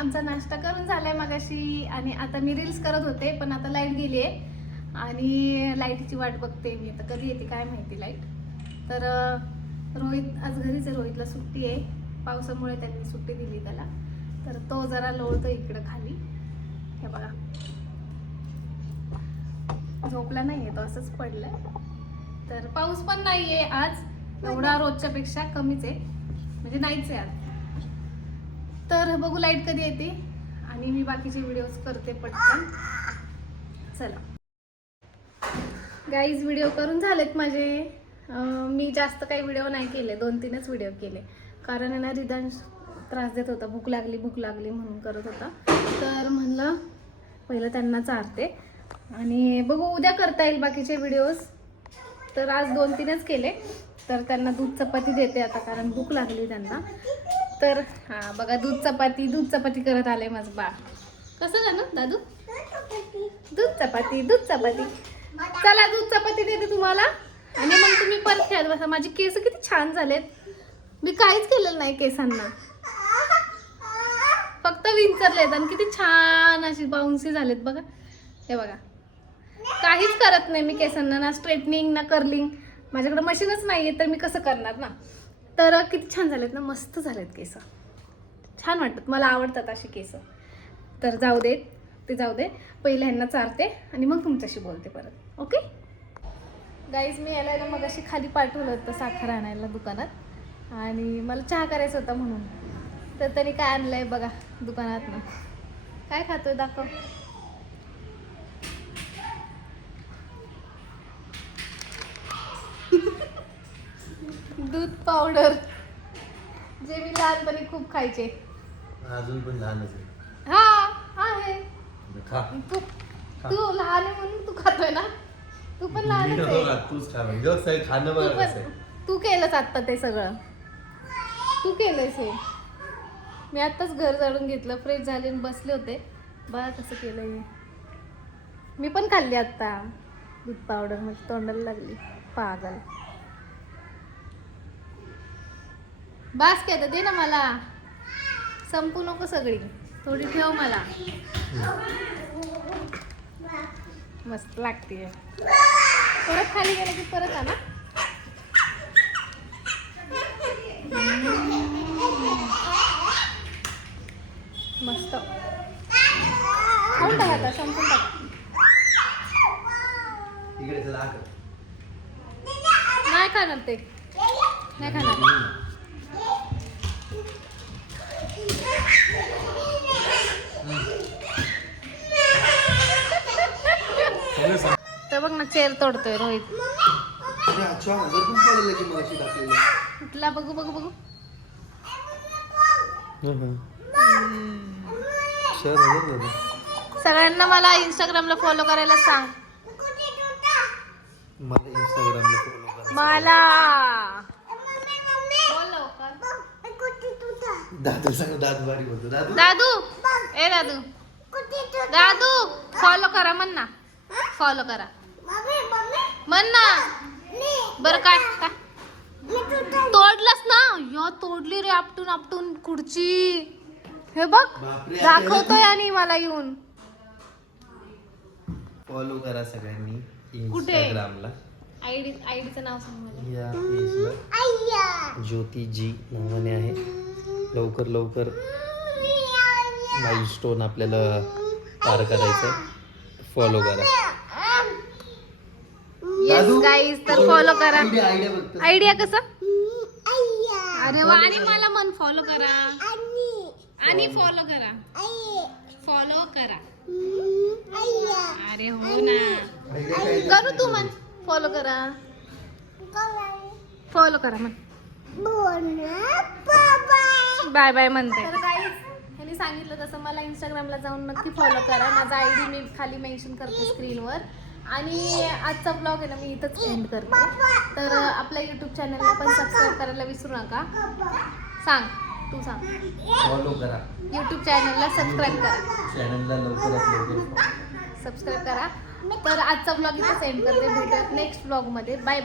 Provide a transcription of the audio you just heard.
आमचा नाश्ता करून झालाय मगाशी आणि आता मी रील्स करत होते, पण आता लाईट गेली आहे आणि लाईटची वाट बघते मी. आता कधी येते काय माहिती लाईट. तर रोहित आज घरीच आहे, रोहितला सुट्टी आहे, पावसामुळे त्यांनी सुट्टी दिली त्याला. तर तो जरा लोळतो इकडं खाली, हे बघा. झोपला नाहीये तो, असंच पडलाय. तर पाऊस पण नाहीये आज, एवढा रोजच्या पेक्षा कमीच आहे, म्हणजे नाहीच आहे आज. तर बघू लाईट कधी येते आणि मी बाकीचे व्हिडिओज करते पटकन. चला गाईज, व्हिडिओ करून झालेत माझे. मी जास्त काही व्हिडिओ नाही केले, 2-3च व्हिडिओ केले, कारण आहे ना रिदांश त्रास देत होता, भूक लागली म्हणून करत होता. तर म्हणलं पहिलं त्यांना चारते आणि बघू उद्या करता येईल बाकीचे व्हिडिओज. तर आज 2-3च केले. तर त्यांना दूध चपाती देते आता, कारण भूक लागली त्यांना. तर हां बघा, दूध चपाती करत आले माझं बाळ. कसं झालं दादू? दूध चपाती. चला दूध चपाती देते तुम्हाला आणि मग तुम्ही परत खेळत बसा. माझे केस किती छान झालेत, मी काहीच केलेलं नाही केसांना, फक्त विंचरलेत आणि किती छान अशी बाउन्सी झालेत बघा. हे बघा, काहीच करत नाही मी केसांना, ना स्ट्रेटनिंग ना कर्लिंग. माझ्याकडे मशीनच नाहीये तर मी कसं करणार ना. तर किती छान झालेत ना, मस्त झालेत केस, छान वाटतात, मला आवडतात अशी केस. तर जाऊ दे, पहिलं ह्यांना चारते आणि मग तुमच्याशी बोलते परत. ओके गाईज, मी याला ना मग अशी खाली पाठवलं होतं साखर आणायला दुकानात, आणि मला चहा करायचा होता म्हणून. तर त्यांनी काय आणलंय बघा दुकानात ना. काय खातोय दाखव. दूध पावडर, जे मी लहानपणी खूप खायचे. अजून पण लहानच आहे. हा आहे. खा. तू लहान आहे म्हणून तू खातोय ना, तू पण लहान आहे. तूच खा म्हणजे खाणं बघ कसं आहे. तू केलंच आता ते सगळं, तू केलंयस हे. मी आत्ताच घर झाडून घेतलं, फ्रेश झाले आणि बसले होते. बघा कसं केलंय. मी पण खाल्ली आत्ता दूध पावडर, म्हणजे तोंडाला लागली पागल. बास काय दे ना मला, संपू नको सगळी, थोडी ठेव मला. मस्त लागते. परत खाली गेलं की परत आणा. मस्त खाऊन टाका आता, संपून टाका. नाही खाणार ते, नाही खाणार. तर बघ ना, चेअर तोडतोय रोहित. कुठला बघू. सगळ्यांना मला इंस्टाग्रामला फॉलो करायला सांग. मला दादू सांग, दादू बारी बोलतो. दादू फॉलो करा म्हण ना, फॉलो करा म्हण ना. बरं काय तोडलंस ना, या तोडली रे आपटून खुर्ची. हे बघ दाखवतोय आणि मला येऊन. फॉलो करा सगळ्यांनी इंस्टाग्रामला. आयडीचं नाव सांग मला. या पेजला ज्योती जी नावाने आहे. लवकर माइलस्टोन आपल्याला पार करायचं. फॉलो करा. येस गाईज, तर फॉलो करा. आयडिया कसा? अरे वा, आणि मला मन फॉलो करा आणि फॉलो करा. अरे हो ना, करू तू मन फॉलो करा मन. बाय म्हणते. तर गाईज, ह्यांनी सांगितलं तसं मला इंस्टाग्रामला जाऊन नक्की फॉलो करा. माझा आयडी मी खाली मेन्शन करते स्क्रीनवर. आणि आजचा ब्लॉग आहे ना मी इथंच एंड करते. तर आपल्या यूट्यूब चॅनलला पण सबस्क्राईब करायला विसरू नका. तू सांग. फॉलो करा यूट्यूब चॅनलला, सबस्क्राईब करा चॅनलला, लवकर सबस्क्राईब करा. तर आजचा ब्लॉग इथंच एंड करते. भेटूयात नेक्स्ट ब्लॉगमध्ये. बाय.